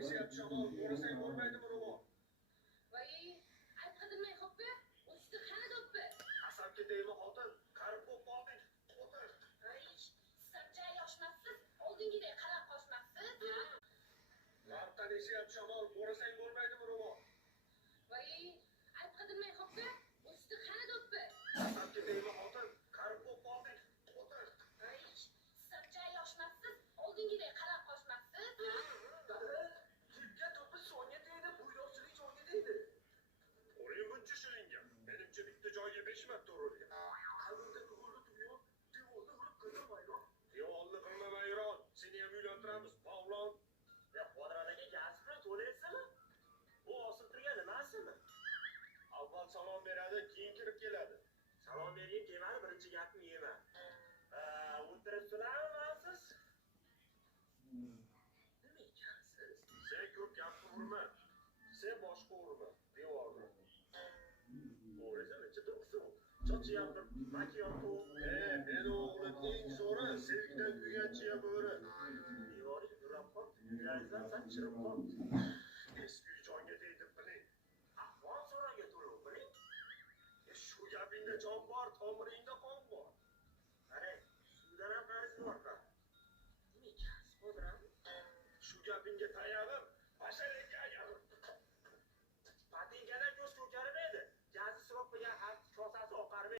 esiyap shamol, o'rasang bo'lmaydimi ro'mo? Voy, ayb qidirmay xo'ppi? O'zida qani do'ppi? Asab ketaymi xotin? Qarib bo'p qolding. O'tir. Voy, sizcha yoshmasiz, oldingiday qarab qochmasiz? Qaribdan esiyap shamol, o'rasang bo'lmaydimi ro'mo? Voy, ayb qidirmay xo'ppi? O'zida qani do'ppi? Asab ketaymi xotin? Qarib bo'p qolding. O'tir. Voy, sizcha yoshmasiz, oldingiday qarab qochmasiz? Yigitga to'pi songa deydi, bo'yoqchilik joyga deydi. O'yin buncha shilingan. Menimcha bitta joyga 5 marta urilgan. Qalbimda tug'ilib yo'q, devorni urib qilmayron. Devorni qilmamayron. Seni ham uylantiramiz, Pavlon. Ya Qodiradaga gaz bilan to'laysizmi? Bu osilib turgan nimasimi? Avval salom beradi, keyin kirib keladi. Salom bergin demadi, birinchi gapni yema. O'tirib turamisiz? Nima ekansiz? Sen ko'p gapni urma. Sen boshqa urma, devorni. O'risa necha turibsiz? Chochyapti, makiyapti. Meni o'g'lim eng zo'ri sevgidan kuygan chiya bo'ri. Devori yurab qoldi, yuzingizdan sanchirib qoldi. Eski jonga deydi biling. Ahvol so'raga turib biling. Shu gapingda jon bor, tomiringda qon bor. Qarang, suvdan ham qarzi bor. Nima ekansiz, Qodir? Shu gapingga tayanib, basharangga